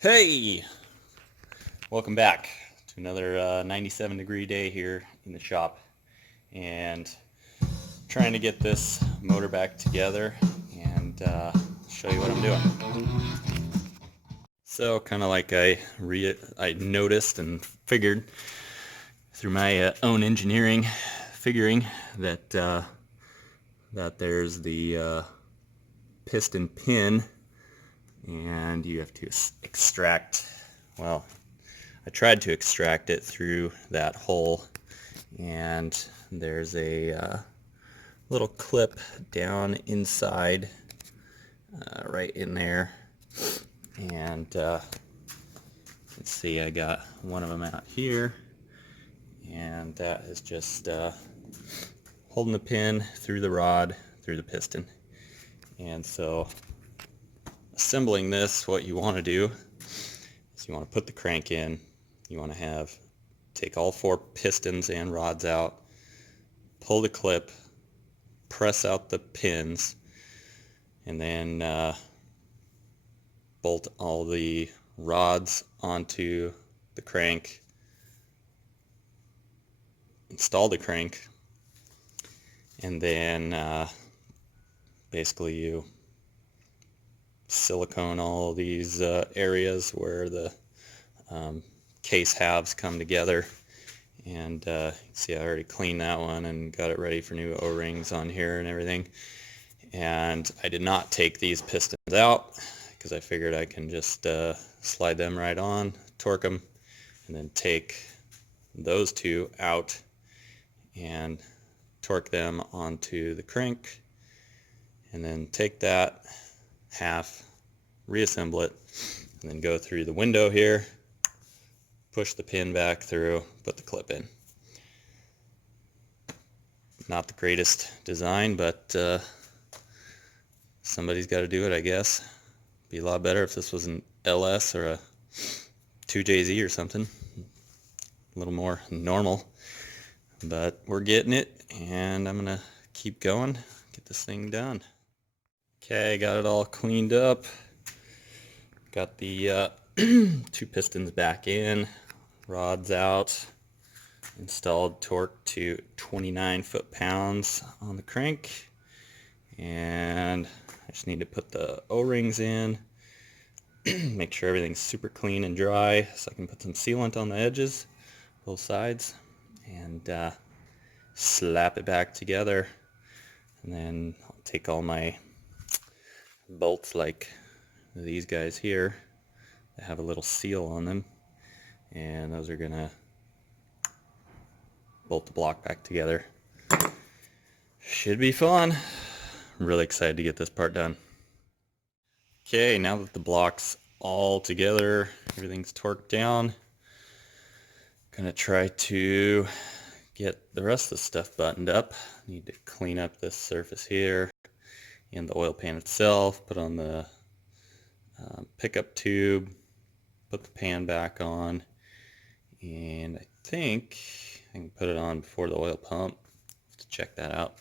Hey, welcome back to another 97-degree day here in the shop, and trying to get this motor back together and show you what I'm doing. So kind of like I noticed and figured through my own engineering, figuring that there's the piston pin, and you have to extract, well, I tried to extract it through that hole, and there's a little clip down inside, right in there, and let's see, I got one of them out here, and that is just holding the pin through the rod, through the piston. And so assembling this, what you want to do is you want to put the crank in. You want to take all 4 pistons and rods out, pull the clip, press out the pins, and then bolt all the rods onto the crank, install the crank, and then basically you silicone all these areas where the case halves come together. And see, I already cleaned that one and got it ready for new O-rings on here and everything. And I did not take these pistons out because I figured I can just slide them right on, torque them, and then take those 2 out and torque them onto the crank, and then take that half, reassemble it, and then go through the window here, push the pin back through, put the clip in. Not the greatest design, but somebody's got to do it, I guess. Be a lot better if this was an LS or a 2JZ or something. A little more normal. But we're getting it, and I'm going to keep going, get this thing done. Okay, got it all cleaned up. Got the 2 pistons back in, rods out, installed torque to 29 foot-pounds on the crank, and I just need to put the O-rings in, make sure everything's super clean and dry so I can put some sealant on the edges, both sides, and slap it back together. And then I'll take all my bolts like these guys here that have a little seal on them, and those are gonna bolt the block back together. Should be fun. I'm really excited to get this part done. Okay, now that the block's all together, everything's torqued down, gonna try to get the rest of the stuff buttoned up. Need to clean up this surface here and the oil pan itself, put on the pickup tube, put the pan back on, and I think I can put it on before the oil pump. Have to check that out.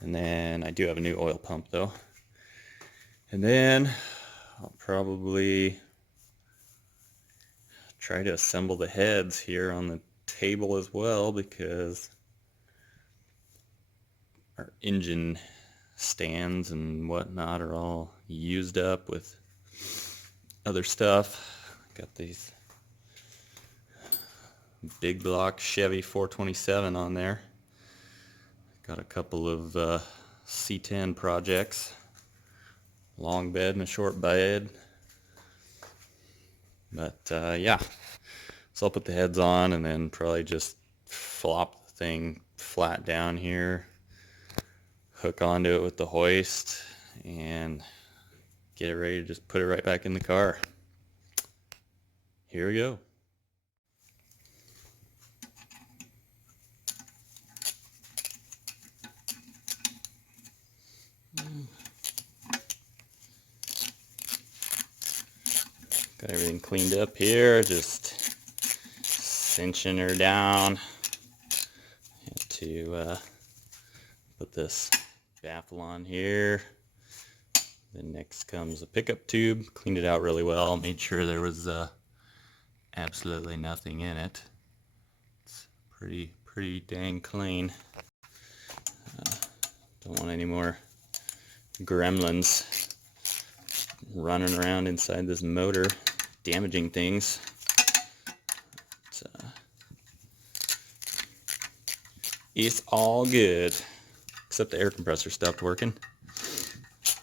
And then I do have a new oil pump though. And then I'll probably try to assemble the heads here on the table as well, because our engine stands and whatnot are all used up with other stuff. Got these big block Chevy 427 on there. Got a couple of C10 projects, long bed and a short bed. But yeah, so I'll put the heads on and then probably just flop the thing flat down here, hook onto it with the hoist, and get it ready to just put it right back in the car. Here we go. Got everything cleaned up here, just cinching her down. Had to put this baffle on here, Then next comes a pickup tube. Cleaned it out really well. Made sure there was absolutely nothing in it. It's pretty dang clean. Don't want any more gremlins running around inside this motor, damaging things. It's all good, except the air compressor stopped working.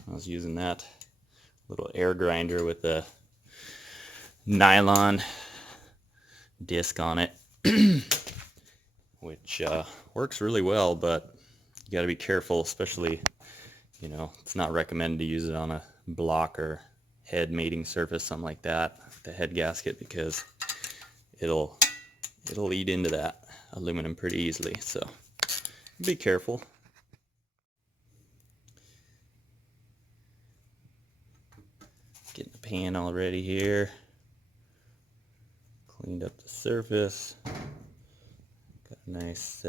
I was using that little air grinder with a nylon disc on it, which works really well, but you got to be careful, especially, you know, it's not recommended to use it on a block or head mating surface, something like that, the head gasket, because it'll eat into that aluminum pretty easily, so be careful. Getting the pan all ready here. Cleaned up the surface. Got a nice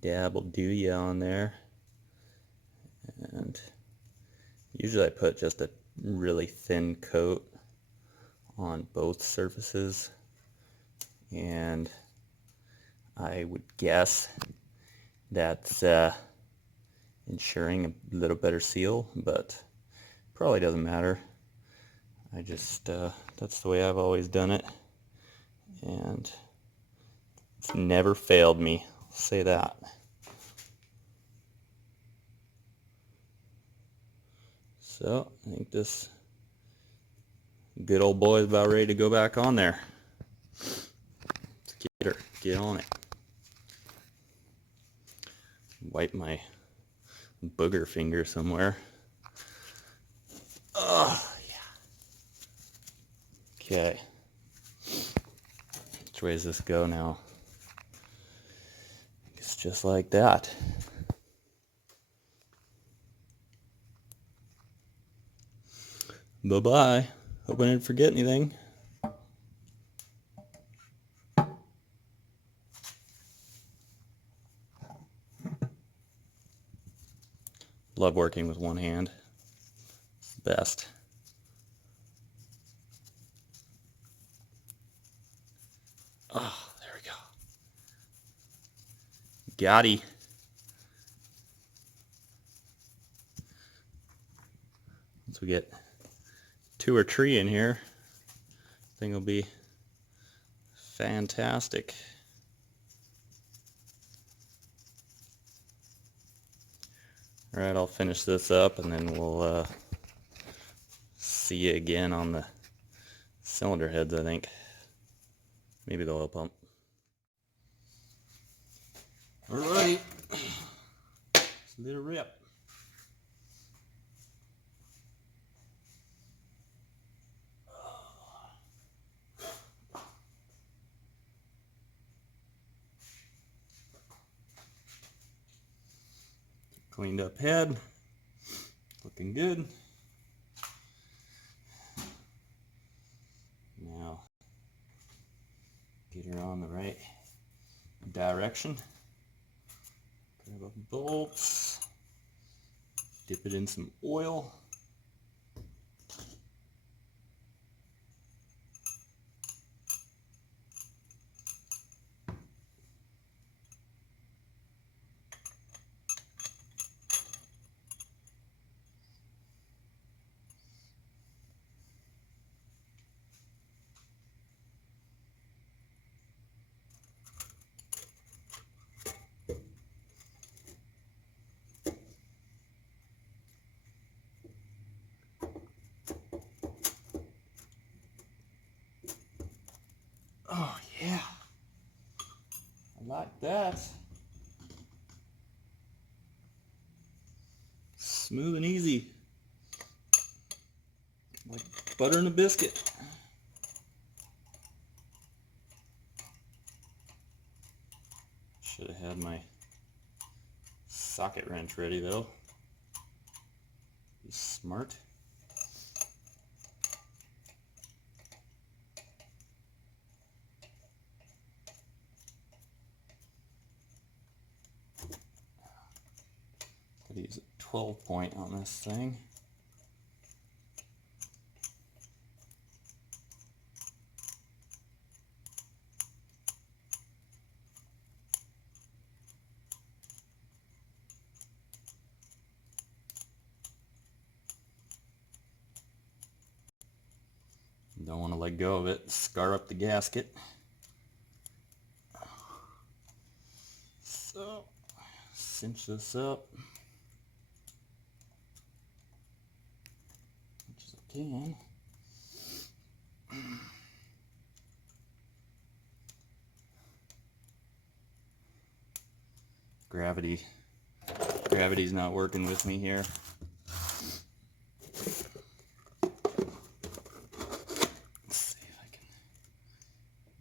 dab will do ya on there. And usually I put just a really thin coat on both surfaces. And I would guess that's ensuring a little better seal, but probably doesn't matter. I just, that's the way I've always done it, and it's never failed me, I'll say that. So, I think this good old boy is about ready to go back on there. Let's get on it. Wipe my booger finger somewhere. Oh, okay, which way does this go now? It's just like that. Bye-bye. Hope I didn't forget anything. Love working with one hand. It's the best. Oh, there we go. Gotti. Once we get 2 or 3 in here, I think it'll be fantastic. Alright, I'll finish this up and then we'll see you again on the cylinder heads, I think. Maybe the oil pump. Alright, let's let it rip. Cleaned up head, looking good. Now, get her on the right direction. Grab up bolts, dip it in some oil. Oh yeah, I like that. Smooth and easy, like butter and a biscuit. Should have had my socket wrench ready though. Be smart. Gotta use a 12 point on this thing. Don't want to let go of it, scar up the gasket. So, cinch this up as much as I can. Gravity's not working with me here. Let's see if I can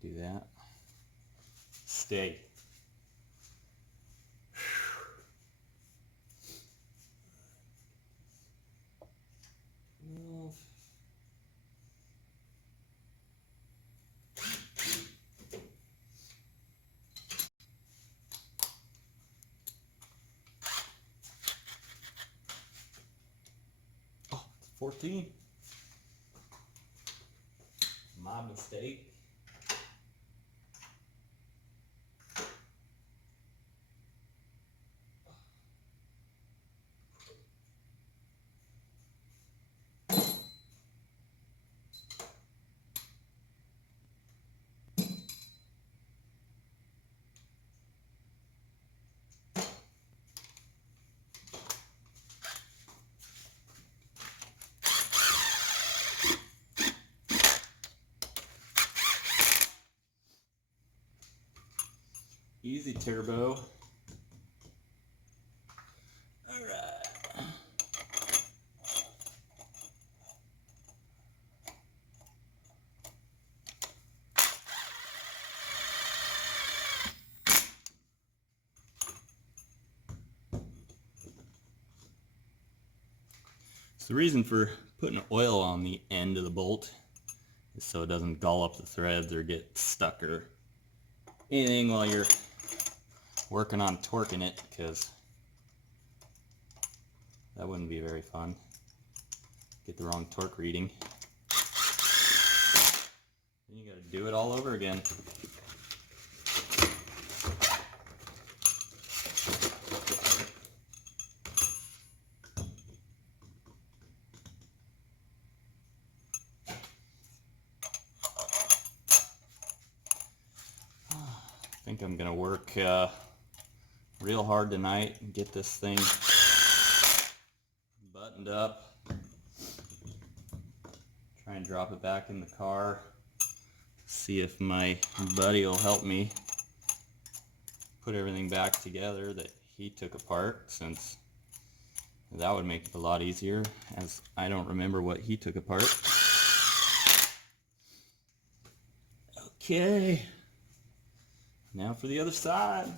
do that. Stay. Oh, 14. My mistake. Easy turbo. All right. So the reason for putting oil on the end of the bolt is so it doesn't gall up the threads or get stuck or anything while you're working on torquing it, because that wouldn't be very fun. Get the wrong torque reading. Then you gotta do it all over again. I think I'm gonna work real hard tonight and get this thing buttoned up. Try and drop it back in the car. See if my buddy will help me put everything back together that he took apart, since that would make it a lot easier, as I don't remember what he took apart. Okay, now for the other side.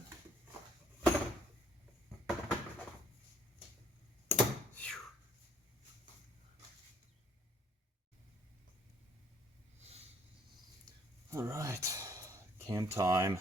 All right, cam time.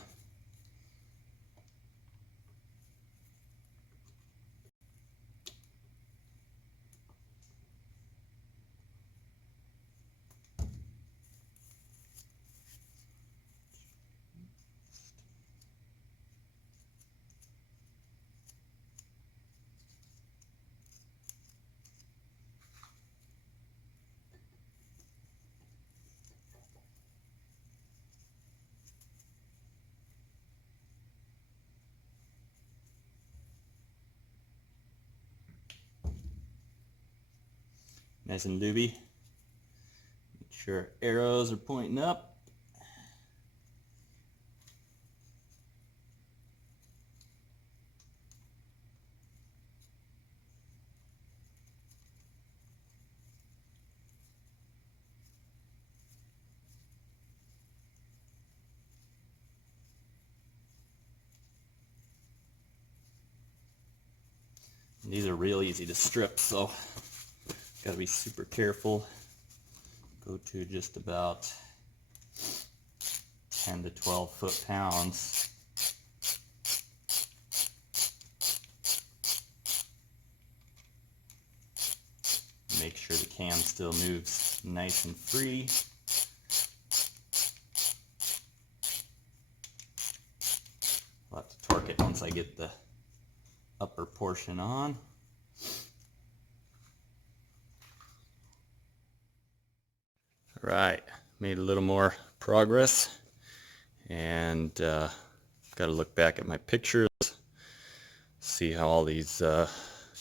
Nice and lubey. Make sure arrows are pointing up. These are real easy to strip, so gotta be super careful. Go to just about 10 to 12 foot-pounds. cam still moves nice and free. I'll have to torque it once I get the upper portion on. Alright, made a little more progress, and got to look back at my pictures, see how all these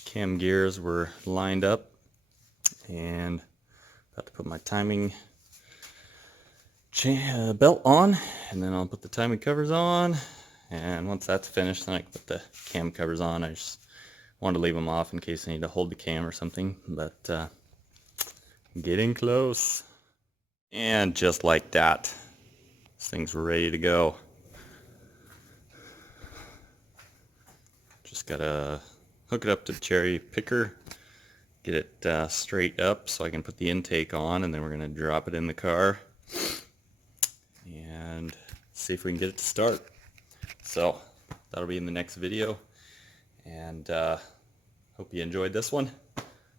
cam gears were lined up, and about to put my timing belt on, and then I'll put the timing covers on, and once that's finished then I can put the cam covers on. I just wanted to leave them off in case I need to hold the cam or something, but getting close. And just like that, this thing's ready to go. Just gotta hook it up to the cherry picker, get it straight up so I can put the intake on, and then we're gonna drop it in the car and see if we can get it to start. So that'll be in the next video, and hope you enjoyed this one.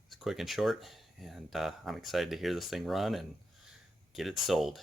It's quick and short, and I'm excited to hear this thing run and get it sold.